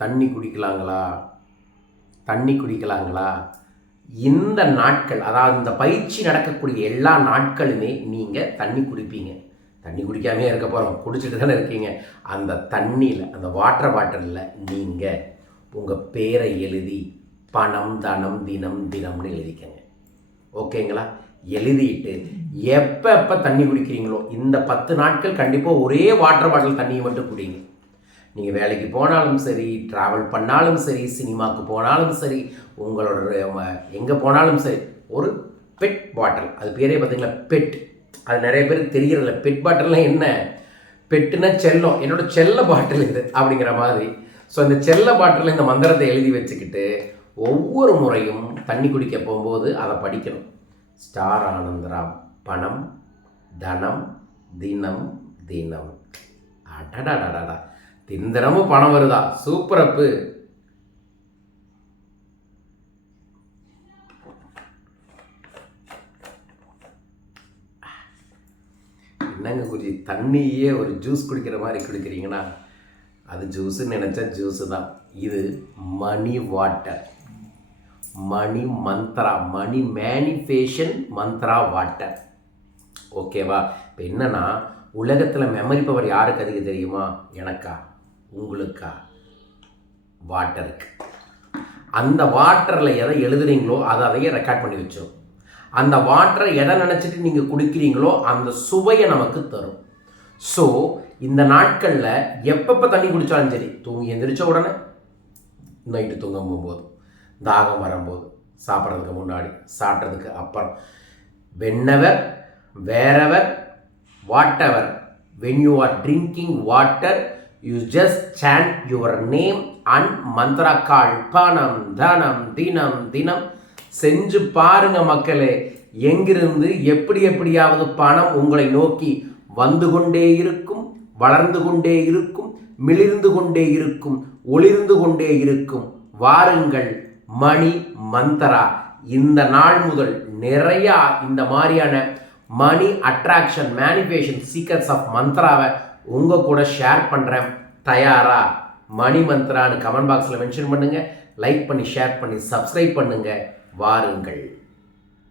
தண்ணி குடிக்கலாங்களா? தண்ணி குடிக்கலாங்களா? இந்த நாட்கள், அதாவது இந்த பயிற்சி நடக்கக்கூடிய எல்லா நாட்களுமே நீங்கள் தண்ணி குடிப்பீங்க. தண்ணி குடிக்காமே இருக்க போகிறோம், குடிச்சிட்டு தானே இருக்கீங்க. அந்த தண்ணியில், அந்த வாட்டர் பாட்டிலில் நீங்கள் உங்கள் பேரை எழுதி பணம், தனம், தினம், தினம்னு எழுதிக்கங்க. ஓகேங்களா? எழுதிட்டு எப்போ தண்ணி குடிக்கிறீங்களோ இந்த 10 நாட்கள் கண்டிப்பாக ஒரே வாட்டர் பாட்டில் தண்ணியை மட்டும் குடிங்க. நீங்கள் வேலைக்கு போனாலும் சரி, ட்ராவல் பண்ணாலும் சரி, சினிமாவுக்கு போனாலும் சரி, உங்களோட எங்கே போனாலும் சரி, ஒரு பெட் பாட்டில், அது பேரே பார்த்தீங்களா பெட், அது நிறைய பேருக்கு தெரிகிறதில்ல. பெட் பாட்டில்லாம் என்ன? பெட்டுன்னா செல்லம், என்னோடய செல்ல பாட்டில் இது அப்படிங்கிற மாதிரி. ஸோ இந்த செல்ல பாட்டிலில் இந்த மந்திரத்தை எழுதி வச்சுக்கிட்டு ஒவ்வொரு முறையும் தண்ணி குடிக்க போகும்போது அதை படிக்கணும். ஸ்டார் ஆனந்தராம், பணம், தனம், தினம், தினம். அடடாடாடா, தினமும் பணம் வருதா? சூப்பர் அப்பு. என்னங்க குருஜி, தண்ணியே ஒரு ஜூஸ் குடிக்கிற மாதிரி குடிக்கிறீங்கன்னா அது ஜூஸுன்னு நினச்சா ஜூஸு தான். இது மணி வாட்டர், மணி மந்த்ரா, மணி மேனிஃபேஷன் மந்த்ரா வாட்டர். ஓகேவா? இப்போ என்னன்னா, உலகத்தில் மெமரி பவர் யாருக்கு அதிகம் தெரியுமா? எனக்கா? உங்களுக்கா? வாட்டருக்கு. அந்த வாட்டரில் எதை எழுதுறீங்களோ அதையே ரெக்கார்ட் பண்ணி வச்சிடும். அந்த வாட்டரை எதை நினச்சிட்டு நீங்கள் குடிக்கிறீங்களோ அந்த சுவையை நமக்கு தரும். ஸோ இந்த நாட்களில் எப்பப்போ தண்ணி குடித்தாலும் சரி, தூங்கி எந்திரிச்ச உடனே, நைட்டு தூங்கும் போகும்போது, தாகம் வரும்போது, சாப்பிட்றதுக்கு முன்னாடி, சாப்பிட்றதுக்கு அப்புறம், whenever, wherever, whatever, when you are drinking water, you just chant your name and mantra called பணம், தனம், தினம், தினம். செஞ்சு பாருங்க மக்களே. எங்கிருந்து எப்படியாவது பணம் உங்களை நோக்கி வந்து கொண்டே இருக்கும், வளர்ந்து கொண்டே இருக்கும், மிளிர்ந்து கொண்டே இருக்கும், ஒளிர்ந்து கொண்டே இருக்கும். வாருங்கள், மணி மந்த்ரா. இந்த நாள் முதல் நிறையா இந்த மாதிரியான மணி அட்ராக்ஷன், மேனிஃபேஷன், சீக்ரெட்ஸ் ஆஃப் மந்த்ராவை உங்கள் கூட ஷேர் பண்ணுறேன். தயாரா? மணி மந்த்ரான்னு கமெண்ட் பாக்ஸில் மென்ஷன் பண்ணுங்கள். லைக் பண்ணி, ஷேர் பண்ணி, சப்ஸ்கிரைப் பண்ணுங்கள். வாருங்கள்.